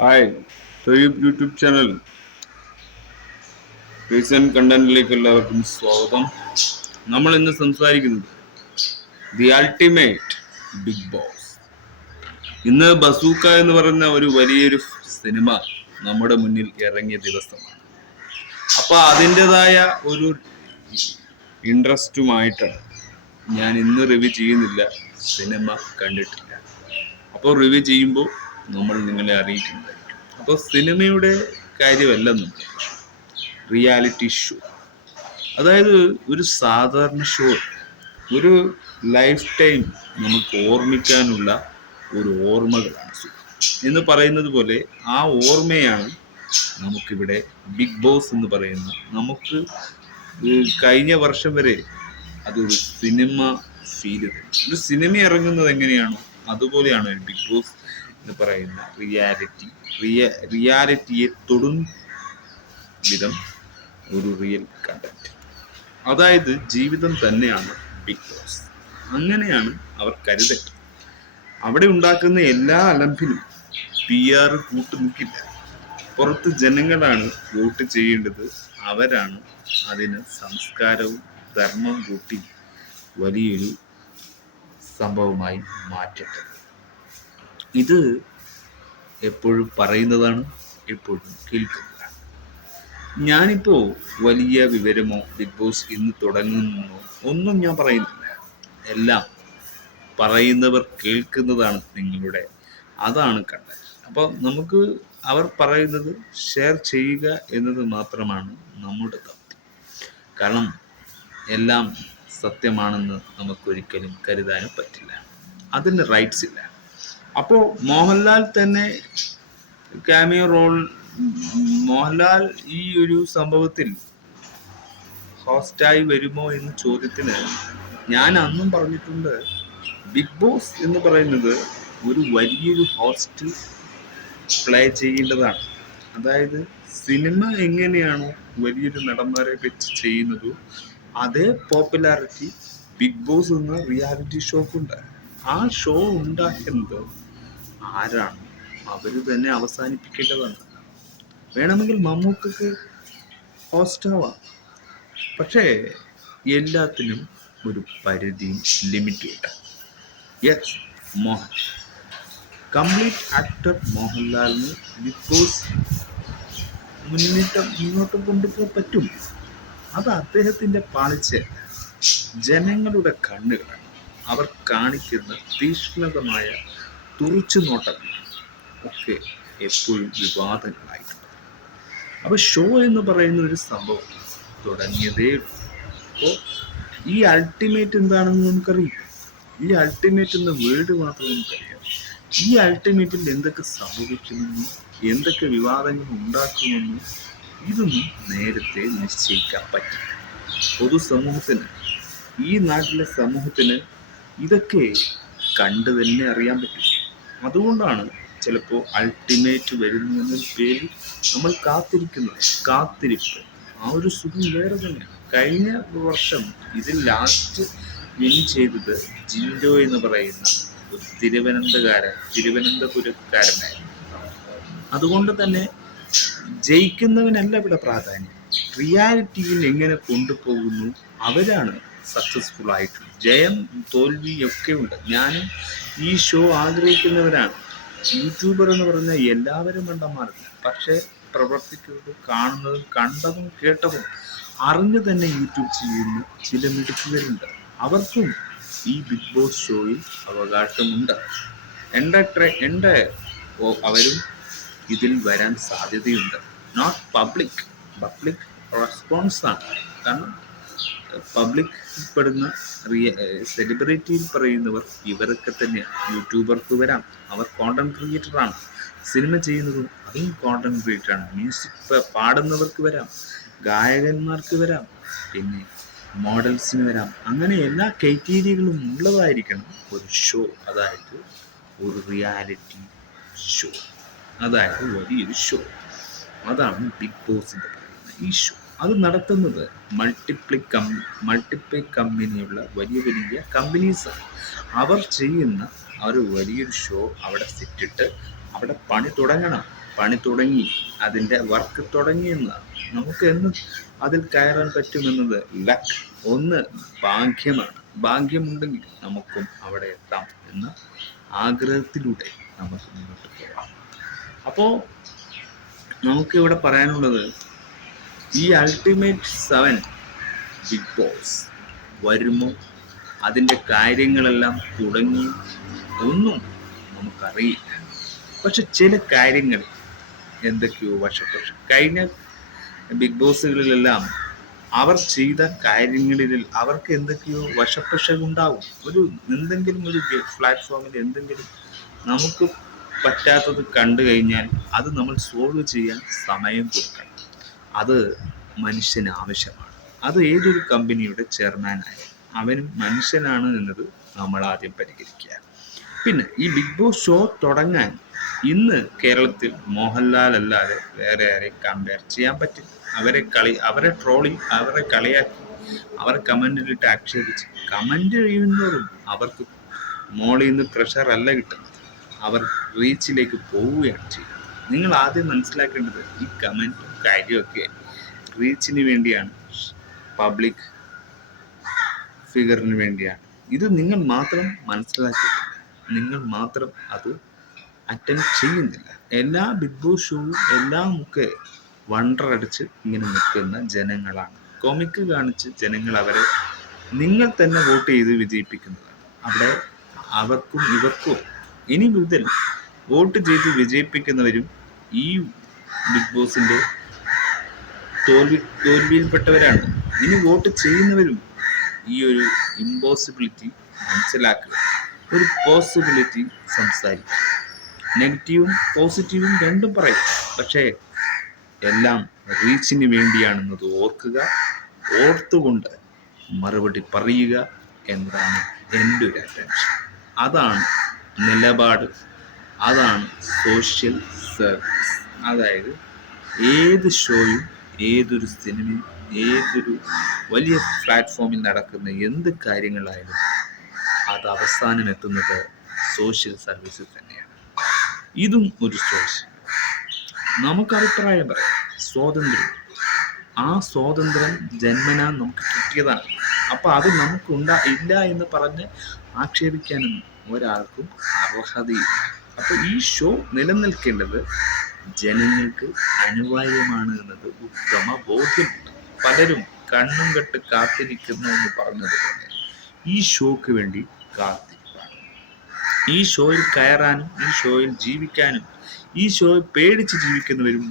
Hi, Thoyyib YouTube channel recent കണ്ടന്റിലേക്ക് എല്ലാവർക്കും സ്വാഗതം. നമ്മൾ ഇന്ന് സംസാരിക്കുന്നത് ദി അൾട്ടിമേറ്റ് ബിഗ് ബോസ്. ഇന്ന് ബസൂക്ക എന്ന് പറയുന്ന ഒരു വലിയൊരു സിനിമ നമ്മുടെ മുന്നിൽ ഇറങ്ങിയ ദിവസമാണ്. അപ്പൊ അതിൻ്റെതായ ഒരു ഇൻട്രസ്റ്റുമായിട്ടാണ് ഞാൻ ഇന്ന് റിവ്യൂ ചെയ്യുന്നില്ല. സിനിമ കണ്ടിട്ടില്ല. അപ്പോൾ റിവ്യൂ ചെയ്യുമ്പോൾ നമ്മൾ നിങ്ങളെ അറിയിക്കുന്നതായിരിക്കും. അപ്പോൾ സിനിമയുടെ കാര്യമല്ലെന്നും റിയാലിറ്റി ഷോ, അതായത് ഒരു സാധാരണ ഷോ, ഒരു ലൈഫ് ടൈം നമുക്ക് ഓർമ്മിക്കാനുള്ള ഒരു ഓർമ്മകളാണ് എന്ന് പറയുന്നത് പോലെ ആ ഓർമ്മയാണ് നമുക്കിവിടെ ബിഗ് ബോസ് എന്ന് പറയുന്ന നമുക്ക് കഴിഞ്ഞ വർഷം വരെ അതൊരു സിനിമ ഫീൽ ചെയ്തത്. ഒരു സിനിമ ഇറങ്ങുന്നത് എങ്ങനെയാണോ അതുപോലെയാണ് ഒരു ബിഗ് ബോസ് എന്ന് പറയുന്ന റിയാലിറ്റിയെ തൊടും വിധം ഒരു റിയൽ കണ്ടന്റ്. അതായത് ജീവിതം തന്നെയാണ് ബിഗ് ബോസ്. അങ്ങനെയാണ് അവർ കരുതൽ. അവിടെ ഉണ്ടാക്കുന്ന എല്ലാ അലമ്പിനും പി ആർ കൂട്ടുനിൽക്കില്ല. പുറത്ത് ജനങ്ങളാണ് വോട്ട് ചെയ്യേണ്ടത്. അവരാണ് അതിന് സംസ്കാരവും ധർമ്മവും കൂട്ടി വലിയൊരു സംഭവമായി മാറ്റേണ്ടത്. ഇത് എപ്പോഴും പറയുന്നതാണ്, എപ്പോഴും കേൾക്കുന്നതാണ്. ഞാനിപ്പോ വലിയ വിവരമോ ബിഗ് ബോസ് ഇന്ന് തുടങ്ങുന്നോ ഒന്നും ഞാൻ പറയുന്നില്ല. എല്ലാം പറയുന്നവർ കേൾക്കുന്നതാണ് നിങ്ങളുടെ, അതാണ് കണ്ടത്. അപ്പോൾ നമുക്ക് അവർ പറയുന്നത് ഷെയർ ചെയ്യുക എന്നത് മാത്രമാണ് നമ്മുടെ ദൗത്യം. കാരണം എല്ലാം സത്യമാണെന്ന് നമുക്കൊരിക്കലും കരുതാനും പറ്റില്ല. അതിന് റൈറ്റ്സ് ഇല്ല. അപ്പോൾ മോഹൻലാൽ തന്നെ ക്യാമിയോ റോൾ, മോഹൻലാൽ ഈ ഒരു സംഭവത്തിൽ ഹോസ്റ്റായി വരുമോ എന്ന ചോദ്യത്തിന് ഞാൻ അന്നും പറഞ്ഞിട്ടുണ്ട്, ബിഗ് ബോസ് എന്ന് പറയുന്നത് ഒരു വലിയൊരു ഹോസ്റ്റ് പ്ലേ ചെയ്യേണ്ടതാണ്. അതായത് സിനിമ എങ്ങനെയാണോ വലിയൊരു നടന്മാരെ വെച്ച് ചെയ്യുന്നതോ അതേ പോപ്പുലാരിറ്റി ബിഗ് ബോസ് എന്ന റിയാലിറ്റി ഷോക്കുണ്ട്. ആ ഷോ ഉണ്ടാക്കുന്നത് ആരാണ് അവർ തന്നെ അവസാനിപ്പിക്കേണ്ടതാണ്. വേണമെങ്കിൽ മമ്മൂക്കക്ക് ഹോസ്റ്റ് ആവാം, പക്ഷേ എല്ലാത്തിനും ഒരു പരിധിയും ലിമിറ്റും ഉണ്ട്. യെസ്, മോഹൻ കംപ്ലീറ്റ് ആക്ടർ മോഹൻലാലിന് ബിഗ് ബോസ് മുന്നോട്ട് കൊണ്ടുപോകാൻ പറ്റും. അത് അദ്ദേഹത്തിൻ്റെ പാളിച്ച ജനങ്ങളുടെ കണ്ണുകളാണ്. അവർ കാണിക്കുന്ന തീക്ഷ്ണതമായ തുറിച്ചുനോട്ടങ്ങൾ ഒക്കെ എപ്പോഴും വിവാദങ്ങളായിട്ടുണ്ട്. അപ്പൊ ഷോ എന്ന് പറയുന്ന ഒരു സംഭവം തുടങ്ങിയതേ ഉള്ളൂ. അപ്പോൾ ഈ അൾട്ടിമേറ്റ് എന്താണെന്ന് നമുക്കറിയില്ല. ഈ അൾട്ടിമേറ്റ് എന്ന വേർഡ് മാത്രം നമുക്കറിയാം. ഈ അൾട്ടിമേറ്റിൽ എന്തൊക്കെ സംഭവിക്കുമെന്നും എന്തൊക്കെ വിവാദങ്ങൾ ഉണ്ടാക്കുമെന്നും ഇതൊന്നും നേരത്തെ നിശ്ചയിക്കാൻ പറ്റില്ല. പൊതുസമൂഹത്തിന്, ഈ നാട്ടിലെ സമൂഹത്തിന് ഇതൊക്കെ കണ്ടു തന്നെ അറിയാൻ പറ്റും. അതുകൊണ്ടാണ് ചിലപ്പോൾ അൾട്ടിമേറ്റ് വരുന്നു എന്ന പേരിൽ നമ്മൾ കാത്തിരിക്കുന്നത്. കാത്തിരിപ്പ്, ആ ഒരു സുഖം വേറെ തന്നെയാണ്. കഴിഞ്ഞ വർഷം ഇതിൽ ലാസ്റ്റ് വിൻ ചെയ്തത് ജിൻഡോ എന്ന് പറയുന്ന ഒരു തിരുവനന്തപുരക്കാരനായിരുന്നു. അതുകൊണ്ട് തന്നെ ജയിക്കുന്നവനല്ല ഇവിടെ പ്രാധാന്യം, റിയാലിറ്റിയിൽ എങ്ങനെ കൊണ്ടുപോകുന്നു അവരാണ് സക്സസ്ഫുൾ ആയിട്ടുള്ളത്. ജയം തോൽവി ഒക്കെ ഉണ്ട്. ഞാനും ഈ ഷോ ആഗ്രഹിക്കുന്നവരാണ്. യൂട്യൂബർ എന്ന് പറഞ്ഞാൽ എല്ലാവരും മണ്ടന്മാരല്ല, പക്ഷേ പ്രവർത്തിക്കുന്നത്, കാണുന്നതും കണ്ടതും കേട്ടതും അറിഞ്ഞു തന്നെ യൂട്യൂബ് ചെയ്യുന്ന ചില മിടുക്കുകളുണ്ട്. അവർക്കും ഈ ബിഗ് ബോസ് ഷോയിൽ അവകാശമുണ്ട്. എൻ്റെ അവരും ഇതിൽ വരാൻ സാധ്യതയുണ്ട്. നോട്ട് പബ്ലിക് റെസ്പോൺസാണ്. കാരണം പബ്ലിക് പെടുന്ന സെലിബ്രിറ്റിയിൽ പറയുന്നവർ ഇവരൊക്കെ തന്നെയാണ്. യൂട്യൂബർക്ക് വരാം, അവർ കോണ്ടന്റ് ക്രിയേറ്ററാണ്. സിനിമ ചെയ്യുന്നതും അതും കോണ്ടന്റ് ക്രിയേറ്ററാണ്. മ്യൂസിക് പാടുന്നവർക്ക് വരാം, ഗായകന്മാർക്ക് വരാം, പിന്നെ മോഡൽസിന് വരാം. അങ്ങനെ എല്ലാ ക്രൈറ്റീരിയകളും ഉള്ളതായിരിക്കണം ഒരു ഷോ. അതായത് ഒരു റിയാലിറ്റി ഷോ, അതായത് വലിയൊരു ഷോ. അതാണ് ബിഗ് ബോസിൻ്റെ പറയുന്ന ഈ ഷോ. അത് നടത്തുന്നത് മൾട്ടിപ്ലൈ കമ്പനിയുള്ള വലിയ വലിയ കമ്പനീസാണ്. അവർ ചെയ്യുന്ന ഒരു വലിയൊരു ഷോ അവിടെ സെറ്റിട്ട് അവിടെ പണി തുടങ്ങണം. പണി തുടങ്ങി, അതിൻ്റെ വർക്ക് തുടങ്ങിയെന്നതാണ്. നമുക്ക് എന്ന് അതിൽ കയറാൻ പറ്റുമെന്നത് ലക്ക്, ഒന്ന് ഭാഗ്യമാണ്. ഭാഗ്യമുണ്ടെങ്കിൽ നമുക്കും അവിടെ എത്താം എന്ന ആഗ്രഹത്തിലൂടെ നമുക്ക് മുന്നോട്ട് പോകാം. അപ്പോൾ നമുക്കിവിടെ പറയാനുള്ളത്, ഈ അൾട്ടിമേറ്റ് 7 ബിഗ് ബോസ് വരുമോ, അതിൻ്റെ കാര്യങ്ങളെല്ലാം തുടങ്ങി ഒന്നും നമുക്കറിയില്ല. പക്ഷെ ചില കാര്യങ്ങൾ എന്തൊക്കെയോ വശപ്പശ, കഴിഞ്ഞ ബിഗ് ബോസുകളിലെല്ലാം അവർ ചെയ്ത കാര്യങ്ങളിൽ അവർക്ക് എന്തൊക്കെയോ വശപ്പശകുണ്ടാവും. എന്തെങ്കിലും ഒരു പ്ലാറ്റ്ഫോമിൽ എന്തെങ്കിലും നമുക്ക് പറ്റാത്തത് കണ്ടു കഴിഞ്ഞാൽ അത് നമ്മൾ സോൾവ് ചെയ്യാൻ സമയം കൊടുക്കണം. അത് മനുഷ്യന് ആവശ്യമാണ്. അത് ഏതൊരു കമ്പനിയുടെ ചെയർമാനായ അവനും മനുഷ്യനാണ് എന്നത് നമ്മൾ ആദ്യം പരിഹരിക്കുക. പിന്നെ ഈ ബിഗ് ബോസ് ഷോ തുടങ്ങാൻ ഇന്ന് കേരളത്തിൽ മോഹൻലാൽ അല്ലാതെ വേറെ ആരെയും കമ്പയർ ചെയ്യാൻ പറ്റും. അവരെ ട്രോളി, അവരെ കളിയാക്കി, അവരെ കമന്റിലിട്ട് ആക്ഷേപിച്ച്, കമന്റ് ചെയ്യുന്നവരും അവർക്ക് മോളിൽ നിന്ന് പ്രഷർ അല്ല കിട്ടുന്നത്, അവർ റീച്ചിലേക്ക് പോവുകയാണ് ചെയ്യുന്നത്. നിങ്ങൾ ആദ്യം മനസ്സിലാക്കേണ്ടത്, ഈ കമന്റും കാര്യമൊക്കെ റീച്ചിന് വേണ്ടിയാണ്, പബ്ലിക് ഫിഗറിന് വേണ്ടിയാണ്. ഇത് നിങ്ങൾ മാത്രം മനസ്സിലാക്കിയിട്ടില്ല, നിങ്ങൾ മാത്രം അത് അറ്റൻഡ് ചെയ്യുന്നില്ല. എല്ലാ ബിഗ് ബോസ് ഷോയും എല്ലാം ഒക്കെ വണ്ടറടിച്ച് ഇങ്ങനെ നിൽക്കുന്ന ജനങ്ങളാണ്. കൊമിക്ക് കാണിച്ച് ജനങ്ങൾ അവരെ നിങ്ങൾ തന്നെ വോട്ട് ചെയ്ത് വിജയിപ്പിക്കുന്നതാണ്. അവിടെ അവർക്കും ഇവർക്കും ഇനി മുതൽ വോട്ട് ചെയ്ത് വിജയിപ്പിക്കുന്നവരും ഈ ബിഗ് ബോസിന്റെ തോൽവിയിൽപ്പെട്ടവരാണ്. ഇനി വോട്ട് ചെയ്യുന്നവരും ഈ ഒരു ഇമ്പോസിബിലിറ്റി മനസ്സിലാക്കുക, ഒരു പോസിബിലിറ്റി സംസാരിക്കുക. നെഗറ്റീവും പോസിറ്റീവും രണ്ടും പറയും, പക്ഷേ എല്ലാം റീച്ചിന് വേണ്ടിയാണെന്നത് ഓർക്കുക. ഓർത്തുകൊണ്ട് മറുപടി പറയുക എന്നതാണ് എൻ്റെ ഒരു അറ്റൻഷൻ. അതാണ് നിലപാട്, അതാണ് സോഷ്യൽ സർവീസ്. അതായത് ഏത് ഷോയും, ഏതൊരു സിനിമയും, ഏതൊരു വലിയ പ്ലാറ്റ്ഫോമിൽ നടക്കുന്ന എന്ത് കാര്യങ്ങളായാലും അത് അവസാനം എത്തുന്നത് സോഷ്യൽ സർവീസിൽ തന്നെയാണ്. ഇതും ഒരു സോഷ്യൽ. നമുക്ക് അഭിപ്രായം പറയാം, സ്വാതന്ത്ര്യം. ആ സ്വാതന്ത്ര്യം ജന്മനാ നമുക്ക് കിട്ടിയതാണ്. അപ്പൊ അത് നമുക്ക് ഇല്ല എന്ന് പറഞ്ഞ് ആക്ഷേപിക്കാനൊന്നും ഒരാൾക്കും അർഹതയില്ല. അപ്പൊ ഈ ഷോ നിലനിൽക്കേണ്ടത് ജനങ്ങൾക്ക് അനിവാര്യമാണ് എന്നത് ഉത്തമ ബോധ്യമുണ്ട്. പലരും കണ്ണും കെട്ട് കാത്തിരിക്കുന്നു എന്ന് പറഞ്ഞതുപോലെ ഈ ഷോക്ക് വേണ്ടി കാത്തിരിക്കുക. ഈ ഷോയിൽ കയറാനും, ഈ ഷോയിൽ ജീവിക്കാനും, ഈ ഷോയിൽ പേടിച്ച് ജീവിക്കുന്നവരും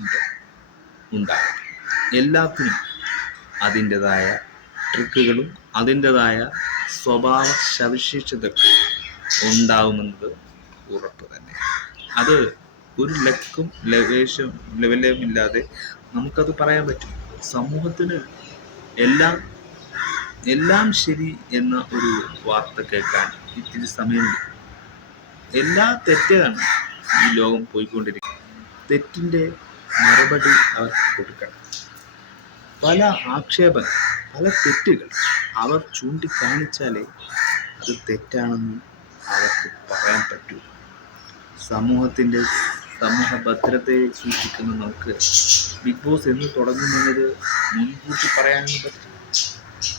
ഉണ്ടാകും. എല്ലാത്തിനും അതിൻ്റെതായ ട്രിക്കുകളും അതിൻ്റെതായ സ്വഭാവ സവിശേഷതകളും ഉണ്ടാവുമെന്നത് ഉറപ്പ് തന്നെ. അത് ഒരു ലക്കും ലെവലും ഇല്ലാതെ നമുക്കത് പറയാൻ പറ്റും. സമൂഹത്തിന് എല്ലാം ശരി എന്ന ഒരു വാർത്ത കേൾക്കാൻ ഇത്തിരി സമയം. എല്ലാ തെറ്റാണ് ഈ ലോകം പോയിക്കൊണ്ടിരിക്കുന്നത്. തെറ്റിൻ്റെ മറുപടി അവർക്ക് കൊടുക്കണം. പല ആക്ഷേപങ്ങൾ, പല തെറ്റുകൾ അവർ ചൂണ്ടിക്കാണിച്ചാലേ അത് തെറ്റാണെന്ന് അവർക്ക് പറയാൻ പറ്റൂ. സമൂഹത്തിൻ്റെ സമൂഹ ഭദ്രതയെ സൂക്ഷിക്കുന്ന നമുക്ക് ബിഗ് ബോസ് എന്ന് തുടങ്ങുന്നത് മുൻകൂട്ടി പറയാനൊന്നും പറ്റും.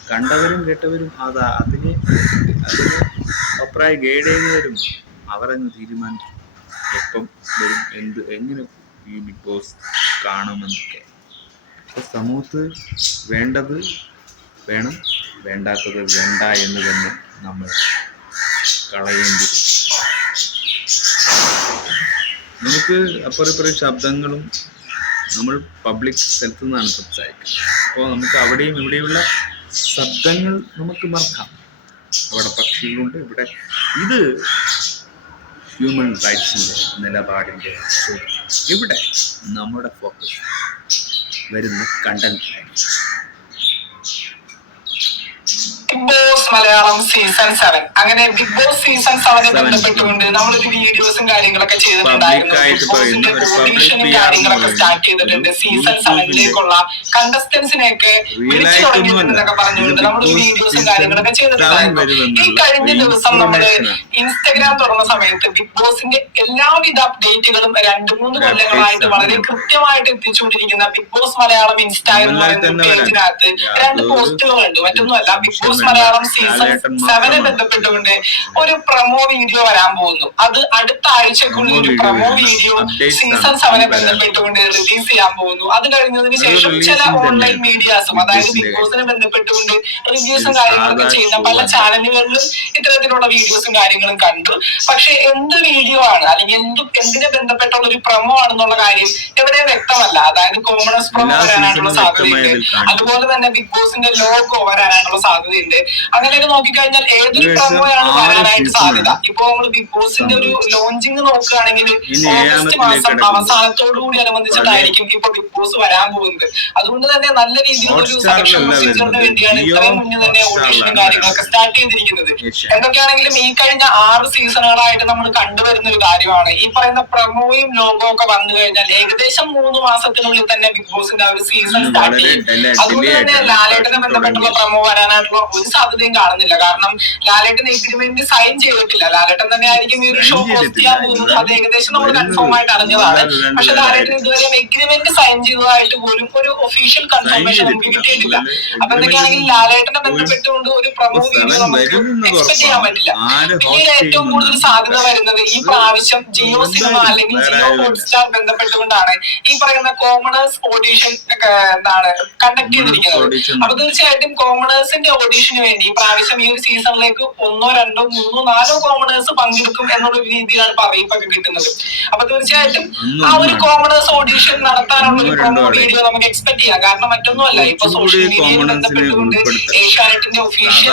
കണ്ടവരും കേട്ടവരും അതിന് അഭിപ്രായ ഗൈഡ് ചെയ്യുന്നവരും അവരങ്ങ് തീരുമാനിക്കും എപ്പം വരും, എങ്ങനെ ഈ ബിഗ് ബോസ് കാണുമെന്നൊക്കെ. അപ്പോൾ സമൂഹത്ത് വേണ്ടത് വേണം, വേണ്ടാത്തത് വേണ്ട എന്ന് തന്നെ നമ്മൾ കളയേണ്ടി വരും. നമുക്ക് അപ്പുറം ശബ്ദങ്ങളും, നമ്മൾ പബ്ലിക് സ്ഥലത്തു നിന്നാണ് സംസാരിക്കുന്നത്. അപ്പോൾ നമുക്ക് അവിടെയും ഇവിടെയുള്ള ശബ്ദങ്ങൾ നമുക്ക് മറക്കാം. അവിടെ പക്ഷികളുണ്ട്, ഇവിടെ ഇത് ഹ്യൂമൻ റൈറ്റ്സിൻ്റെ നിലപാടിൻ്റെ ചോദ്യം. ഇവിടെ നമ്മുടെ ഫോക്കസ് വരുന്ന കണ്ടന്റ്. Boss Malayalam season 7. അങ്ങനെ ബിഗ് ബോസ് സീസൺ 7 ബന്ധപ്പെട്ടുകൊണ്ട് നമ്മളൊരു വീഡിയോസും കാര്യങ്ങളൊക്കെ ചെയ്തിട്ടുണ്ടായിരുന്നു. ബിഗ് ബോസിന്റെ ഓഡീഷനും കാര്യങ്ങളൊക്കെ സ്റ്റാർട്ട് ചെയ്തിട്ടുണ്ട്. സീസൺ 7ലേക്കുള്ള കണ്ടസ്റ്റൻസിനെയൊക്കെ വിളിച്ചു തുടങ്ങിയിട്ടുണ്ടെന്നൊക്കെ പറഞ്ഞുകൊണ്ട് നമ്മളൊരു വീഡിയോസും കാര്യങ്ങളൊക്കെ ചെയ്തിട്ടുണ്ടായിരുന്നു. ഈ കഴിഞ്ഞ ദിവസം നമ്മള് ഇൻസ്റ്റഗ്രാം തുറന്ന സമയത്ത് ബിഗ് ബോസിന്റെ എല്ലാവിധ അപ്ഡേറ്റുകളും 2-3 കൊല്ലങ്ങളായിട്ട് വളരെ കൃത്യമായിട്ട് എത്തിച്ചുകൊണ്ടിരിക്കുന്ന ബിഗ് ബോസ് മലയാളം ഇൻസ്റ്റാ എന്ന് പറയുന്ന പേജിനകത്ത് 2 പോസ്റ്റുകൾ കണ്ടു. മറ്റൊന്നുമല്ല, ബിഗ് ബോസ് മലയാളം സീസൺ 7 ബന്ധപ്പെട്ടുകൊണ്ട് ഒരു പ്രൊമോ വീഡിയോ വരാൻ പോകുന്നു. അത് അടുത്ത ആഴ്ചക്കുള്ളിൽ ഒരു പ്രൊമോ വീഡിയോ സീസൺ 7 ബന്ധപ്പെട്ടുകൊണ്ട് റിലീസ് ചെയ്യാൻ പോകുന്നു. അത് കഴിഞ്ഞതിന് ശേഷം ചില ഓൺലൈൻ മീഡിയാസും, അതായത് ബിഗ് ബോസിനെ ബന്ധപ്പെട്ടുകൊണ്ട് റിവ്യൂസും കാര്യങ്ങളൊക്കെ ചെയ്യുന്ന പല ചാനലുകളിലും ഇത്തരത്തിലുള്ള വീഡിയോസും കാര്യങ്ങളും കണ്ടു. പക്ഷെ എന്ത് വീഡിയോ ആണ് അല്ലെങ്കിൽ എന്തിനെ ബന്ധപ്പെട്ടുള്ള ഒരു പ്രൊമോ ആണെന്നുള്ള കാര്യം എവിടെ വ്യക്തമല്ല. അതായത് കോമണേഴ്സ് പ്രൊമോ വരാനായിട്ടുള്ള സാധ്യതയുണ്ട്, അതുപോലെ തന്നെ ബിഗ് ബോസിന്റെ ലോഗോ വരാനായിട്ടുള്ള സാധ്യതയുണ്ട്. അങ്ങനെയൊക്കെ നോക്കിക്കഴിഞ്ഞാൽ ഏതൊരു പ്രൊമോയാണ് വരാനായിട്ട് സാധ്യത. ഇപ്പൊ നമ്മൾ ബിഗ് ബോസിന്റെ ഒരു ലോഞ്ചിങ് നോക്കുകയാണെങ്കിൽ ഓഗസ്റ്റ് മാസം അവസാനത്തോടുകൂടി അനുബന്ധിച്ചിട്ടായിരിക്കും ഇപ്പൊ ബിഗ് ബോസ് വരാൻ പോകുന്നത്. അതുകൊണ്ട് തന്നെ നല്ല രീതിയിലുള്ള ഒരു സെലക്ഷൻ പ്രൊസീജിയറിന് വേണ്ടിയാണ് ഇത്രയും മുന്നേ തന്നെ ഓഡീഷനും കാര്യങ്ങളൊക്കെ സ്റ്റാർട്ട് ചെയ്തിരിക്കുന്നത്. എന്തൊക്കെയാണെങ്കിലും ഈ കഴിഞ്ഞ 6 സീസണുകളായിട്ട് നമ്മൾ കണ്ടുവരുന്ന ഒരു കാര്യമാണ് ഈ പറയുന്ന പ്രൊമോയും ലോഗോ ഒക്കെ വന്നു കഴിഞ്ഞാൽ ഏകദേശം 3 മാസത്തിനുള്ളിൽ തന്നെ ബിഗ് ബോസിന്റെ ഒരു സീസൺ സ്റ്റാർട്ട് ചെയ്യും. അതുകൊണ്ട് തന്നെ ലാലേട്ടനെ ബന്ധപ്പെട്ടുള്ള പ്രൊമോ വരാനായിട്ടുള്ള ഒരു സാധ്യതയും കാണുന്നില്ല. കാരണം ലാലേട്ടൻ എഗ്രിമെന്റ് സൈൻ ചെയ്തിട്ടില്ല. ലാലേട്ടൻ തന്നെ ആയിരിക്കും ഈ ഒരു ഷോ പോസ്റ്റ് ചെയ്യാൻ പോകുന്നത്. അത് ഏകദേശം നമ്മൾ കൺഫേം ആയിട്ട് അറിഞ്ഞതാണ്. പക്ഷെ ലാലേട്ടൻ ഇതുവരെ എഗ്രിമെന്റ് സൈൻ ചെയ്തതായിട്ട് പോലും ഒരു ഒഫീഷ്യൽ കൺഫർമേഷൻ നമുക്ക് കിട്ടിയിട്ടില്ല. അപ്പൊ എന്തൊക്കെയാണെങ്കിൽ ലാലേട്ടനെ ബന്ധപ്പെട്ടുകൊണ്ട് ഒരു പ്രൊമോ വീഡിയോ നമുക്ക് എക്സ്പെക്ട് ചെയ്യാൻ പറ്റില്ല. പിന്നീട് ഏറ്റവും കൂടുതൽ സാധ്യത വരുന്നത് ഈ പ്രാവശ്യം ജിയോ സിനിമ അല്ലെങ്കിൽ ജിയോ ഹോട്ട്സ്റ്റാർ ബന്ധപ്പെട്ടുകൊണ്ടാണ് ഈ പറയുന്ന കോമണേഴ്സ് ഓഡീഷൻ എന്താണ് കണ്ടക്ട് ചെയ്തിരിക്കുന്നത്. അപ്പൊ തീർച്ചയായിട്ടും കോമണേഴ്സിന്റെ ഓഡീഷന് വേണ്ടി ഈ പ്രാവശ്യം ഈ ഒരു സീസണിലേക്ക് 1, 2, 3, 4 കോമണേഴ്സ് പങ്കെടുക്കും എന്നുള്ള രീതിയിലാണ് പറയിപ്പൊക്കെ കിട്ടുന്നത്. അപ്പൊ തീർച്ചയായിട്ടും ആ ഒരു കോമണേഴ്സ് ഓഡീഷൻ നടത്താനുള്ള ഒരു പ്രൊമോ വീഡിയോ നമുക്ക് എക്സ്പെക്ട് ചെയ്യാം. കാരണം മറ്റൊന്നുമല്ല, ഇപ്പൊ സോഷ്യൽ മീഡിയയിൽ ബന്ധപ്പെട്ടുകൊണ്ട് ഏഷ്യാനെറ്റിന്റെ ഒഫീഷ്യൽ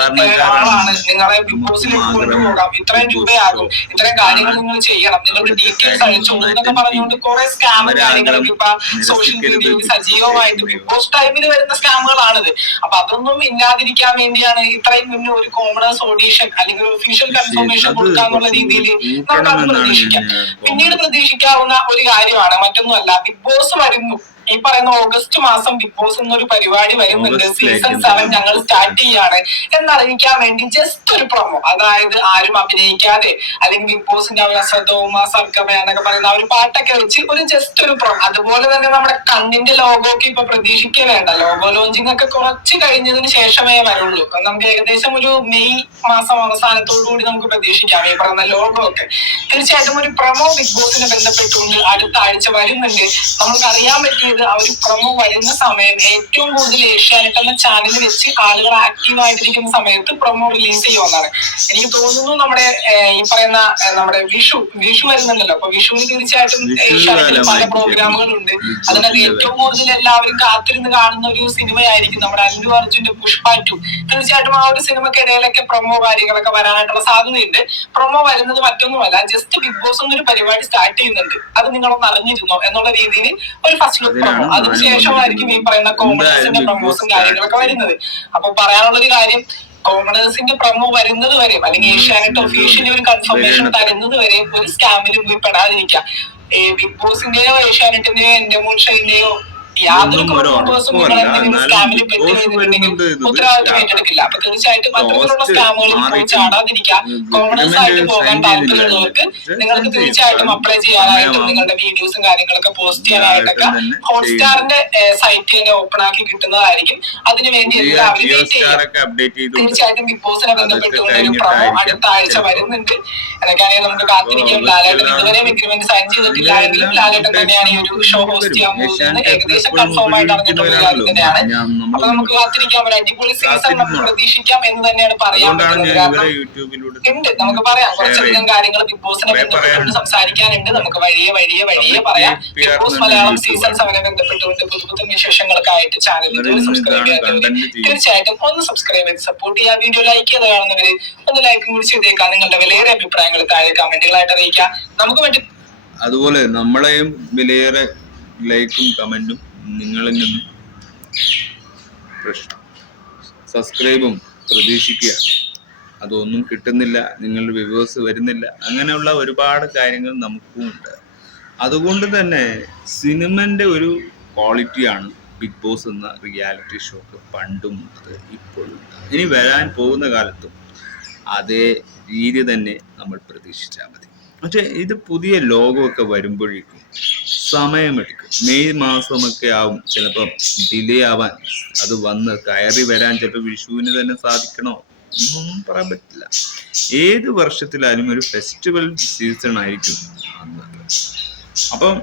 ആളാണ് നിങ്ങളെ ബിഗ് ബോസിലേക്ക് കൊണ്ടുപോകാം, ഇത്രയും രൂപയാകും, ഇത്രയും കാര്യങ്ങൾ നിങ്ങൾ ചെയ്യണം, നിങ്ങളുടെ ഡീറ്റെയിൽസ് അയച്ചോളൂ എന്നൊക്കെ പറഞ്ഞുകൊണ്ട് കുറെ സ്കാമും കാര്യങ്ങളൊക്കെ ഇപ്പൊ സോഷ്യൽ മീഡിയയിൽ സജീവമായിട്ട് ബിഗ് ബോസ് ടൈമിൽ വരുന്ന സ്കാമുകളാണിത്. അപ്പൊ അതൊന്നും ഇല്ലാതിരിക്കാൻ വേണ്ടിയാണ് ഇത്രയും മുന്നേ ഒരു കോമണേഴ്സ് ഓഡീഷൻ അല്ലെങ്കിൽ ഒഫീഷ്യൽ കൺഫർമേഷൻ കൊടുക്കാന്നുള്ള രീതിയിൽ നമുക്ക് അത് പ്രതീക്ഷിക്കാം. പിന്നീട് പ്രതീക്ഷിക്കാവുന്ന ഒരു കാര്യമാണ്, മറ്റൊന്നുമല്ല, ബിഗ് ബോസ് വരുന്നു. ഈ പറയുന്ന ഓഗസ്റ്റ് മാസം ബിഗ് ബോസ് എന്നൊരു പരിപാടി വരുന്നുണ്ട്. സീസൺ 7 ഞങ്ങൾ സ്റ്റാർട്ട് ചെയ്യാണ് എന്നറിയിക്കാൻ വേണ്ടി ജസ്റ്റ് ഒരു പ്രൊമോ, അതായത് ആരും അഭിനയിക്കാതെ അല്ലെങ്കിൽ ബിഗ് ബോസിന്റെ എന്നൊക്കെ പറയുന്ന ഒരു പാട്ടൊക്കെ വെച്ച് ഒരു ജസ്റ്റ് ഒരു പ്രൊമോ. അതുപോലെ തന്നെ നമ്മുടെ കണ്ണിന്റെ ലോഗോ ഒക്കെ ഇപ്പൊ പ്രതീക്ഷിക്കേ വേണ്ട. ലോഗോ ലോഞ്ചിങ് ഒക്കെ കുറച്ച് കഴിഞ്ഞതിന് ശേഷമേ വരുള്ളൂ. നമുക്ക് ഏകദേശം ഒരു മെയ് മാസം അവസാനത്തോടുകൂടി നമുക്ക് പ്രതീക്ഷിക്കാം ഈ പറയുന്ന ലോഗോ ഒക്കെ. തീർച്ചയായിട്ടും ഒരു പ്രൊമോ ബിഗ് ബോസിനെ ബന്ധപ്പെട്ടുകൊണ്ട് അടുത്ത ആഴ്ച വരുന്നുണ്ട്. നമുക്ക് അറിയാൻ പറ്റിയ ആ ഒരു പ്രൊമോ വരുന്ന സമയം ഏറ്റവും കൂടുതൽ ഏഷ്യാനെറ്റ് എന്ന ചാനൽ വെച്ച് ആളുകൾ ആക്റ്റീവ് ആയിട്ടിരിക്കുന്ന സമയത്ത് പ്രൊമോ റിലീസ് ചെയ്യുമെന്നാണ് എനിക്ക് തോന്നുന്നു. നമ്മുടെ ഈ പറയുന്ന നമ്മുടെ വിഷു വരുന്നുണ്ടല്ലോ. അപ്പൊ വിഷുവിന് തീർച്ചയായിട്ടും ഏഷ്യാനെറ്റിൽ പല പ്രോഗ്രാമുകളുണ്ട്. അതിനകത്ത് ഏറ്റവും കൂടുതൽ എല്ലാവരും കാത്തിരുന്ന് കാണുന്ന ഒരു സിനിമയായിരിക്കും നമ്മുടെ അല്ലു അർജുന്റെ പുഷ്പ 2. തീർച്ചയായിട്ടും ആ ഒരു സിനിമക്കിടയിലൊക്കെ പ്രൊമോ കാര്യങ്ങളൊക്കെ വരാനായിട്ടുള്ള സാധ്യതയുണ്ട്. പ്രൊമോ വരുന്നത് മറ്റൊന്നുമല്ല, ജസ്റ്റ് ബിഗ് ബോസ് എന്നൊരു പരിപാടി സ്റ്റാർട്ട് ചെയ്യുന്നുണ്ട്, അത് നിങ്ങളൊന്ന് അറിഞ്ഞിരുന്നോ എന്നുള്ള രീതിയിൽ ഒരു ഫസ്റ്റ് ലുക്ക് പ്രൊമോ. അതിനുശേഷമായിരിക്കും ഈ പറയുന്ന കോമണേഴ്സിന്റെ പ്രൊമോസും കാര്യങ്ങളൊക്കെ വരുന്നത്. അപ്പൊ പറയാനുള്ളൊരു കാര്യം, കോമണേഴ്സിന്റെ പ്രൊമോ വരുന്നത് വരെ അല്ലെങ്കിൽ ഏഷ്യാനെറ്റ് ഒഫീഷ്യലി ഒരു കൺഫർമേഷൻ തരുന്നത് വരെ ഒരു സ്കാമിലും പോയി പെടാതിരിക്കാം. ബിഗ് ബോസിന്റെയോ ഏഷ്യാനെറ്റിന്റെയോ എൻഡമോൺ ഷൈന്റെയോ യാതൊരു കോമേഴ്സും നിങ്ങൾ എന്തെങ്കിലും സ്കാമിൽ പെട്ടുകഴിഞ്ഞിട്ടുണ്ടെങ്കിൽ ഉത്തരവാദിത്വം ഏറ്റെടുക്കില്ല. അപ്പൊ തീർച്ചയായിട്ടും അത്തരത്തിലുള്ള സ്കാമുകളിൽ പോയി ചാടാതിരിക്കുക. കോമണേഴ്സ് ആയിട്ട് പോകാൻ താല്പര്യമുള്ളവർക്ക് നിങ്ങൾക്ക് തീർച്ചയായിട്ടും അപ്ലൈ ചെയ്യാനായിട്ടും നിങ്ങളുടെ വീഡിയോസും കാര്യങ്ങളൊക്കെ പോസ്റ്റ് ചെയ്യാനായിട്ടൊക്കെ ഹോട്ട്സ്റ്റാറിന്റെ സൈറ്റ് തന്നെ ഓപ്പൺ ആക്കി കിട്ടുന്നതായിരിക്കും. അതിനുവേണ്ടി എല്ലാവരും വെയിറ്റ് ചെയ്യുക. തീർച്ചയായിട്ടും ബിഗ് ബോസിനെ ബന്ധപ്പെട്ടുകൊണ്ട് ഒരു പ്രൊമോ അടുത്ത ആഴ്ച വരുന്നുണ്ട്. എന്നൊക്കെയാണെങ്കിൽ നമുക്ക് കാത്തിരിക്കും. ലാലേട്ടൻ ഇതുവരെ എഗ്രിമെന്റ് സൈൻ ചെയ്തിട്ടില്ല എങ്കിലും ലാലേട്ടൻ തന്നെയാണ് ഈ ഒരു ഷോ ഹോസ്റ്റ് ചെയ്യാൻ പോകുന്നത്. ഏകദേശം കൺഫേം ആയിട്ട് അറിഞ്ഞിട്ടുള്ള കാര്യം തന്നെയാണ്. അപ്പൊ നമുക്ക് കാത്തിരിക്കാം. ഒരു അടിപൊളി സീസൺ നമുക്ക് പ്രതീക്ഷിക്കാം എന്ന് തന്നെയാണ് പറയാൻ പറ്റുന്നത്. കാരണം ഉണ്ട്, നമുക്ക് പറയാം കുറച്ചധികം കാര്യങ്ങൾ ബിഗ് ബോസിനെ ബന്ധപ്പെട്ടുകൊണ്ട് സംസാരിക്കാനുണ്ട്. നമുക്ക് വഴിയെ പറയാം. ബിഗ് ബോസ് മലയാളം സീസൺ 7 ബന്ധപ്പെട്ടുകൊണ്ട് പുതുപുത്തൻ വിശേഷങ്ങൾക്കായിട്ട് ചാനൽ സബ്സ്ക്രൈബ് ചെയ്യാത്തവര് തീർച്ചയായിട്ടും ഒന്ന് സബ്സ്ക്രൈബ് ചെയ്ത് സപ്പോർട്ട് ചെയ്യുക. വീഡിയോ ലൈക്ക് ചെയ്ത് കാണുന്നവര് ഒന്ന് ലൈക്കും കൂടി ചെയ്തേക്കാം. നിങ്ങളുടെ വിലയേറെ അഭിപ്രായങ്ങൾ താഴെ കമന്റുകളായിട്ട് അറിയിക്കാം. നമുക്ക് വേണ്ടി അതുപോലെ നമ്മളെയും വിലയേറെ ലൈക്കും കമന്റും നിങ്ങളിൽ നിന്നും സബ്സ്ക്രൈബും പ്രതീക്ഷിക്കുക. അതൊന്നും കിട്ടുന്നില്ല, നിങ്ങളുടെ വ്യൂവേഴ്സ് വരുന്നില്ല, അങ്ങനെയുള്ള ഒരുപാട് കാര്യങ്ങൾ നമുക്കും ഉണ്ട്. അതുകൊണ്ട് തന്നെ സിനിമന്റെ ഒരു ക്വാളിറ്റിയാണ് ബിഗ് ബോസ് എന്ന റിയാലിറ്റി ഷോക്ക് പണ്ടും ഉണ്ട്, ഇപ്പോഴും ഉണ്ട്, ഇനി വരാൻ പോകുന്ന കാലത്തും അതേ രീതി തന്നെ നമ്മൾ പ്രതീക്ഷിച്ചാൽ മതി. പക്ഷെ ഇത് പുതിയ ലോകമൊക്കെ വരുമ്പോഴേക്കും സമയമെടുക്കും. മെയ് മാസമൊക്കെ ആവും ചിലപ്പം ഡിലേ ആവാൻ. അത് വന്ന് കയറി വരാൻ ചിലപ്പോൾ വിഷുവിന് തന്നെ സാധിക്കണോ എന്നൊന്നും പറയാൻ പറ്റില്ല. ഏത് വർഷത്തിലായാലും ഒരു ഫെസ്റ്റിവൽ സീസൺ ആയിരിക്കും അന്നത്. അപ്പം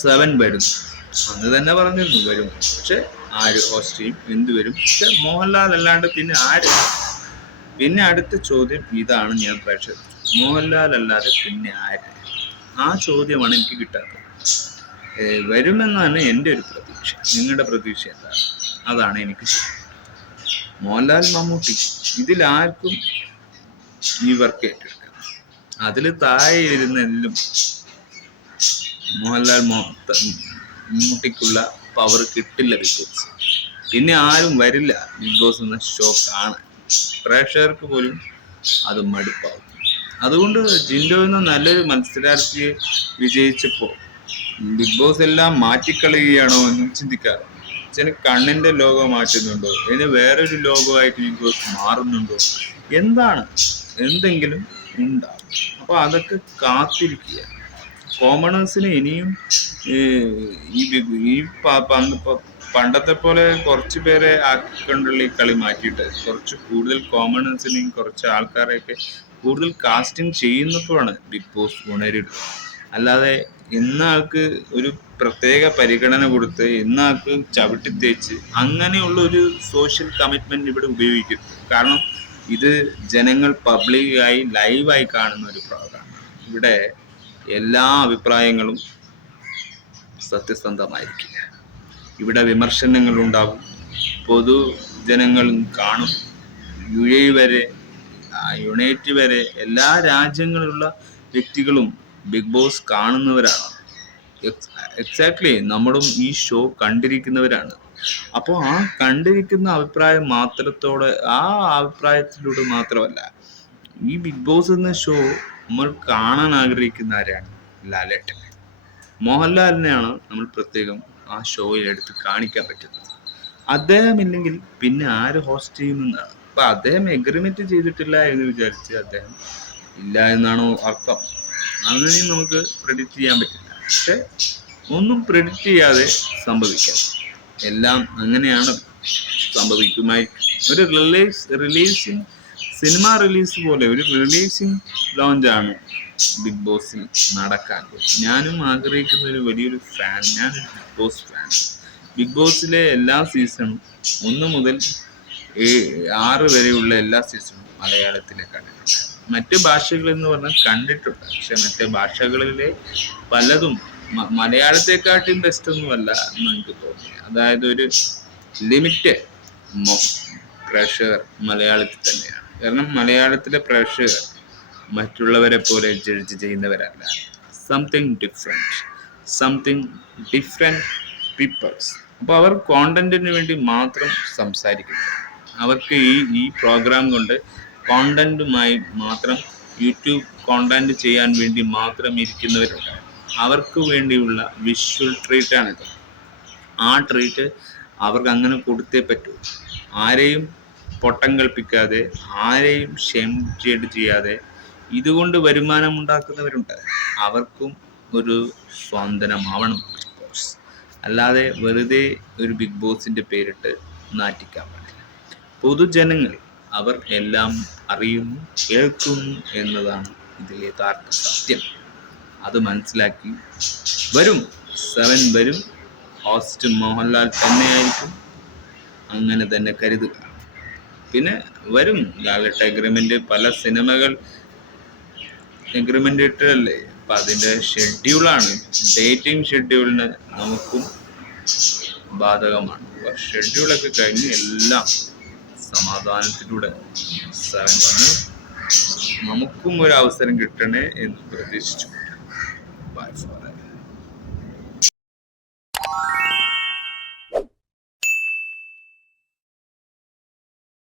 7 വരും, അന്ന് തന്നെ പറഞ്ഞിരുന്നു വരും. പക്ഷെ ആര് ഹോസ്റ്റ് ചെയ്യും, എന്ത് വരും? പക്ഷെ മോഹൻലാൽ അല്ലാണ്ട് പിന്നെ ആര്? പിന്നെ അടുത്ത ചോദ്യം ഇതാണ്, ഞാൻ പ്രേക്ഷകർ, മോഹൻലാൽ അല്ലാതെ പിന്നെ ആര്? ആ ചോദ്യമാണ് എനിക്ക് കിട്ടാത്തത്. വരുമെന്നാണ് എൻ്റെ ഒരു പ്രതീക്ഷ. നിങ്ങളുടെ പ്രതീക്ഷ എന്താണ്? അതാണ് എനിക്ക്. മോഹൻലാൽ, മമ്മൂട്ടി, ഇതിലാർക്കും ഈ വർക്ക് ഏറ്റെടുക്കാം. അതിൽ താഴെ ഇരുന്നെല്ലാം മോഹൻലാൽ മമ്മൂട്ടിക്കുള്ള പവർ കിട്ടില്ല ബിഗ് ബോസ്. പിന്നെ ആരും വരില്ല ബിഗ് ബോസ് എന്ന ഷോ കാണാൻ. പ്രേക്ഷകർക്ക് പോലും അത് മടുപ്പാവും. അതുകൊണ്ട് ജിൻഡോ എന്ന നല്ലൊരു മത്സരാർത്ഥിയെ വിജയിച്ചപ്പോൾ ബിഗ് ബോസ് എല്ലാം മാറ്റിക്കളയുകയാണോ എന്നും ചിന്തിക്കാറ്. ചില കണ്ണിന്റെ ലോകം മാറ്റുന്നുണ്ടോ, ഇനി വേറൊരു ലോകമായിട്ട് ബിഗ് ബോസ് മാറുന്നുണ്ടോ, എന്താണ്, എന്തെങ്കിലും ഉണ്ടാവും. അപ്പൊ അതൊക്കെ കാത്തിരിക്കുക. കോമണേഴ്സിന് ഇനിയും ഈ പണ്ടത്തെ പോലെ കുറച്ച് പേരെ ആക്കിക്കൊണ്ടുള്ള ഈ കളി മാറ്റിയിട്ട് കുറച്ച് കൂടുതൽ കോമണേഴ്സിനെയും കുറച്ച് ആൾക്കാരെയൊക്കെ കൂടുതൽ കാസ്റ്റിംഗ് ചെയ്യുന്നപ്പോഴാണ് ബിഗ് ബോസ് ഉണരുന്നത്. അല്ലാതെ ഇന്ന ആൾക്ക് ഒരു പ്രത്യേക പരിഗണന കൊടുത്ത് ഇന്ന ആൾക്ക് ചവിട്ടി തേച്ച് അങ്ങനെയുള്ള ഒരു സോഷ്യൽ കമ്മിറ്റ്മെന്റ് ഇവിടെ ഉപയോഗിക്കും. കാരണം ഇത് ജനങ്ങൾ പബ്ലിക്കായി ലൈവായി കാണുന്ന ഒരു പ്രോഗ്രാമാണ്. ഇവിടെ എല്ലാ അഭിപ്രായങ്ങളും സത്യസന്ധമായിരിക്കില്ല. ഇവിടെ വിമർശനങ്ങൾ ഉണ്ടാകും, പൊതുജനങ്ങളും കാണും. UAE വരെ, യുണൈറ്റ് വരെ എല്ലാ രാജ്യങ്ങളിലുള്ള വ്യക്തികളും ബിഗ് ബോസ് കാണുന്നവരാണ്. എക്സാക്ട്ലി നമ്മളും ഈ ഷോ കണ്ടിരിക്കുന്നവരാണ്. അപ്പോൾ ആ കണ്ടിരിക്കുന്ന അഭിപ്രായം മാത്രത്തോടെ, ആ അഭിപ്രായത്തിലൂടെ മാത്രമല്ല ഈ ബിഗ് ബോസ് എന്ന ഷോ നമ്മൾ കാണാൻ ആഗ്രഹിക്കുന്ന ആരാണ്? ലാലേട്ടൻ, മോഹൻലാലിനെയാണ് നമ്മൾ പ്രത്യേകം ആ ഷോയിൽ എടുത്ത് കാണിക്കാൻ പറ്റുന്നത്. അദ്ദേഹം ഇല്ലെങ്കിൽ പിന്നെ ആര് ഹോസ്റ്റ് ചെയ്യുമെന്നാണ്. അപ്പൊ അദ്ദേഹം എഗ്രിമെന്റ് ചെയ്തിട്ടില്ല എന്ന് വിചാരിച്ച് അദ്ദേഹം ഇല്ല എന്നാണോ അർത്ഥം? അങ്ങനെയും നമുക്ക് പ്രെഡിക്റ്റ് ചെയ്യാൻ പറ്റില്ല. പക്ഷെ ഒന്നും പ്രെഡിക്റ്റ് ചെയ്യാതെ സംഭവിക്കാം. എല്ലാം അങ്ങനെയാണ് സംഭവിക്കുമായി. ഒരു റിലീസിങ് സിനിമ റിലീസ് പോലെ ഒരു റിലീസിങ് ലോഞ്ചാണ് ബിഗ് ബോസിൽ നടക്കാൻ. ഞാനും ആഗ്രഹിക്കുന്ന ഒരു വലിയൊരു ഫാൻ, ഞാനൊരു ബിഗ് ബോസ് ഫാൻ. ബിഗ് ബോസിലെ എല്ലാ സീസണും 1 മുതൽ 6 വരെയുള്ള എല്ലാ സീസണും മലയാളത്തിലെ കണ്ടിട്ടുണ്ട്. മറ്റ് ഭാഷകളിൽ എന്ന് പറഞ്ഞാൽ കണ്ടിട്ടുണ്ട്. പക്ഷെ മറ്റ് ഭാഷകളിലെ പലതും മലയാളത്തെക്കാട്ടും ബെസ്റ്റ് ഒന്നുമല്ല എന്ന് എനിക്ക് തോന്നി. അതായത് ഒരു ലിമിറ്റഡ് പ്രേക്ഷകർ മലയാളത്തിൽ തന്നെയാണ്. കാരണം മലയാളത്തിലെ പ്രേക്ഷകർ മറ്റുള്ളവരെ പോലെ ജഡ്ജ് ചെയ്യുന്നവരല്ല. Something different peoples. അപ്പോൾ അവർ കോണ്ടന്റിന് വേണ്ടി മാത്രം സംസാരിക്കുന്നു. അവർക്ക് ഈ പ്രോഗ്രാം കൊണ്ട് കോണ്ടന്റുമായി മാത്രം യൂട്യൂബ് കോണ്ടന്റ് ചെയ്യാൻ വേണ്ടി മാത്രം ഇരിക്കുന്നവരുണ്ട്. അവർക്ക് വേണ്ടിയുള്ള വിഷ്വൽ ട്രീറ്റാണിത്. ആ ട്രീറ്റ് അവർക്ക് അങ്ങനെ കൊടുത്തേ പറ്റൂ. ആരെയും പൊട്ടം കൽപ്പിക്കാതെ, ആരെയും ഷെയിം ചെയ്യാതെ ഇതുകൊണ്ട് വരുമാനം ഉണ്ടാക്കുന്നവരുണ്ട്. അവർക്കും ഒരു സ്വാതന്ത്ര്യമാവണം ബിഗ് ബോസ്. അല്ലാതെ വെറുതെ ഒരു ബിഗ് ബോസിന്റെ പേരിട്ട് നാറ്റിക്കാൻ പാടില്ല. പൊതുജനങ്ങൾ അവർ എല്ലാം അറിയുന്നു, കേൾക്കുന്നു എന്നതാണ് ഇതിലെ യഥാർത്ഥ സത്യം. അത് മനസ്സിലാക്കി വരും. 7 വരും. ഹോസ്റ്റ് മോഹൻലാൽ തന്നെയായിരിക്കും. അങ്ങനെ തന്നെ കരുതുക. പിന്നെ വരും ലാലേട്ട എഗ്രിമെന്റ്. പല സിനിമകൾ എഗ്രിമെന്റ് ഇട്ടല്ലേ. അപ്പൊ അതിന്റെ ഷെഡ്യൂളാണ്, ഡേറ്റിംഗ് ഷെഡ്യൂളിന് നമുക്കും ബാധകമാണ്. അപ്പൊ ഷെഡ്യൂളൊക്കെ കഴിഞ്ഞ് എല്ലാം സമാധാനത്തിലൂടെ 7 വന്ന് നമുക്കും ഒരു അവസരം കിട്ടണേ എന്ന് പ്രതീക്ഷിച്ചു. By four